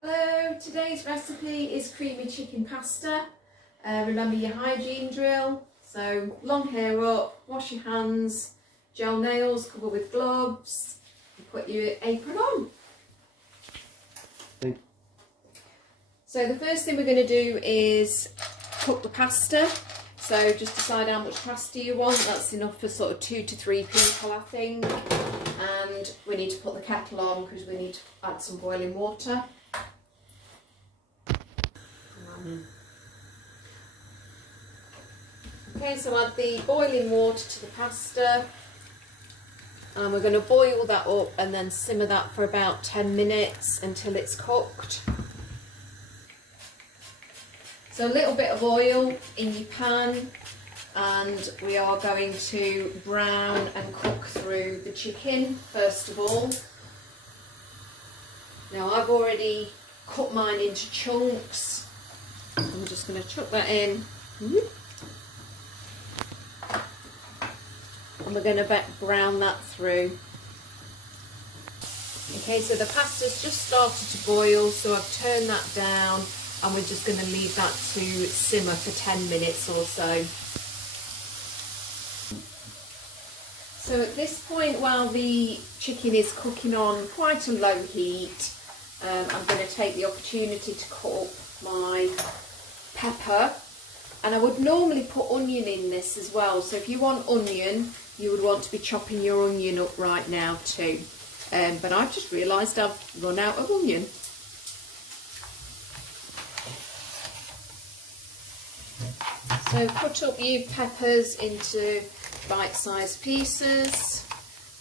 Hello, today's recipe is creamy chicken pasta. Remember your hygiene drill, so long hair up, wash your hands, gel nails, cover with gloves, and put your apron on. So the first thing we're going to do is cook the pasta. So just decide how much pasta you want. That's enough for sort of 2 to 3 people, I think. And we need to put the kettle on because we need to add some boiling water. Okay, so add the boiling water to the pasta, and we're going to boil that up and then simmer that for about 10 minutes until it's cooked. So a little bit of oil in your pan, and we are going to brown and cook through the chicken first of all. Now I've already cut mine into chunks. I'm just going to chuck that in. And we're going to brown that through. Okay, so the pasta's just started to boil, so I've turned that down and we're just going to leave that to simmer for 10 minutes or so. So at this point, while the chicken is cooking on quite a low heat, I'm going to take the opportunity to cut up my pepper, and I would normally put onion in this as well, so if you want onion you would want to be chopping your onion up right now too, but I've just realised I've run out of onion. So cut up your peppers into bite-sized pieces,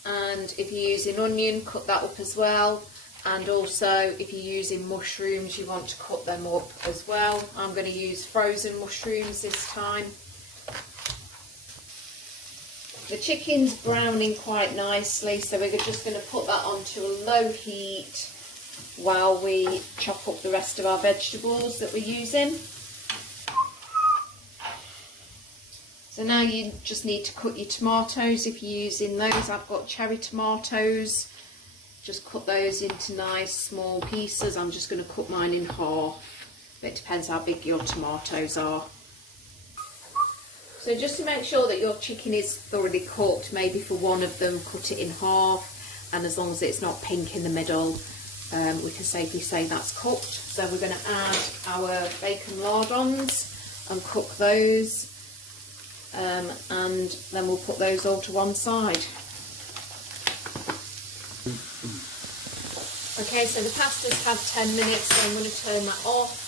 and if you're using onion, cut that up as well. And also, if you're using mushrooms, you want to cut them up as well. I'm going to use frozen mushrooms this time. The chicken's browning quite nicely, so we're just going to put that onto a low heat while we chop up the rest of our vegetables that we're using. So now you just need to cut your tomatoes if you're using those. I've got cherry tomatoes. Just cut those into nice small pieces. I'm just going to cut mine in half, but it depends how big your tomatoes are. So just to make sure that your chicken is thoroughly cooked, maybe for one of them cut it in half, and as long as it's not pink in the middle, we can safely say that's cooked. So we're going to add our bacon lardons and cook those, and then we'll put those all to one side. Okay, so the pasta's had 10 minutes, so I'm going to turn that off,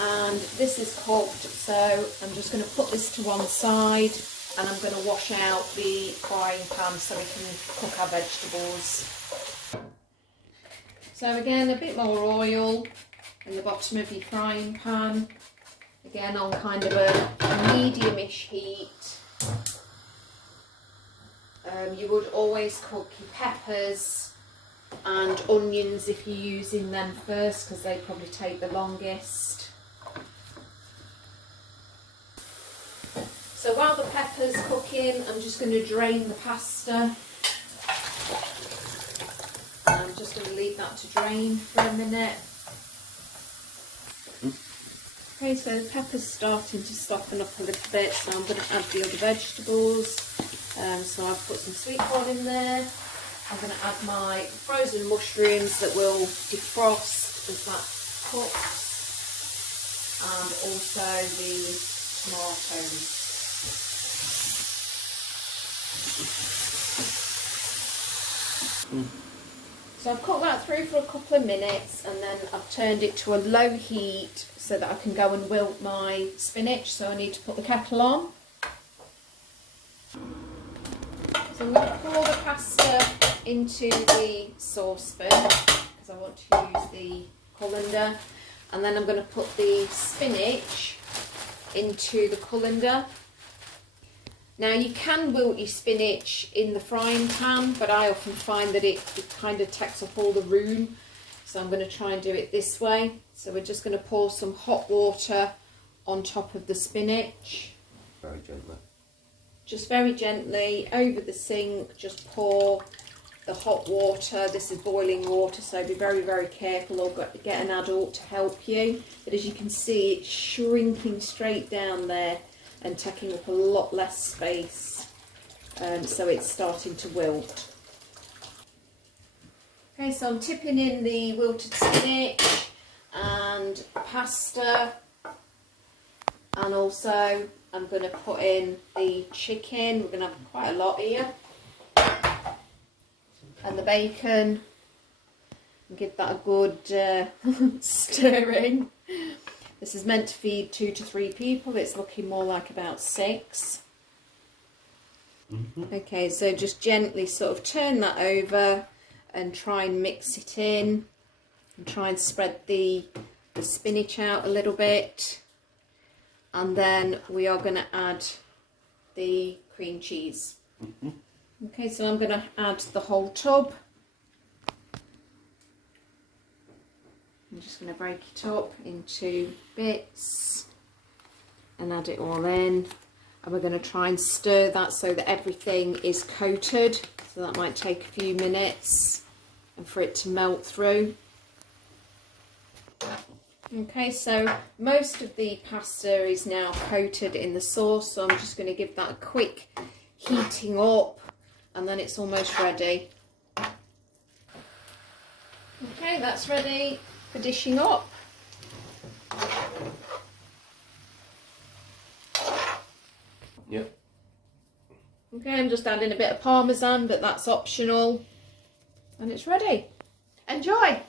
and this is cooked, so I'm just going to put this to one side, and I'm going to wash out the frying pan so we can cook our vegetables. So again, a bit more oil in the bottom of your frying pan, again on kind of a medium-ish heat. You would always cook your peppers and onions if you're using them first, because they probably take the longest. So while the pepper's cooking, I'm just going to drain the pasta. I'm just going to leave that to drain for a minute. Okay, so the pepper's starting to soften up a little bit, so I'm going to add the other vegetables. So I've put some sweetcorn in there. I'm going to add my frozen mushrooms that will defrost as that cooks, and also the tomatoes. So I've cooked that through for a couple of minutes, and then I've turned it to a low heat so that I can go and wilt my spinach, so I need to put the kettle on. So I'm going to pour the pasta into the saucepan because I want to use the colander, and then I'm going to put the spinach into the colander. Now you can wilt your spinach in the frying pan, but I often find that it kind of takes up all the room, so I'm going to try and do it this way. So we're just going to pour some hot water on top of the spinach. Very gently. Just very gently over the sink, just pour the hot water. This is boiling water, so be very, very careful, or get an adult to help you. But as you can see, it's shrinking straight down there and taking up a lot less space. So it's starting to wilt. Okay, so I'm tipping in the wilted spinach and pasta, and also I'm going to put in the chicken. We're going to have quite a lot here. And the bacon, and give that a good stirring. This is meant to feed 2 to 3 people. It's looking more like about 6. Okay, so just gently sort of turn that over and try and mix it in, and try and spread the spinach out a little bit. And then we are going to add the cream cheese. Okay, so I'm going to add the whole tub. I'm just going to break it up into bits and add it all in. And we're going to try and stir that so that everything is coated. So that might take a few minutes and for it to melt through. Okay, so most of the pasta is now coated in the sauce, so I'm just going to give that a quick heating up, and then it's almost ready. Okay, that's ready for dishing up. Yep. Okay, I'm just adding a bit of parmesan, but that's optional. And it's ready. Enjoy!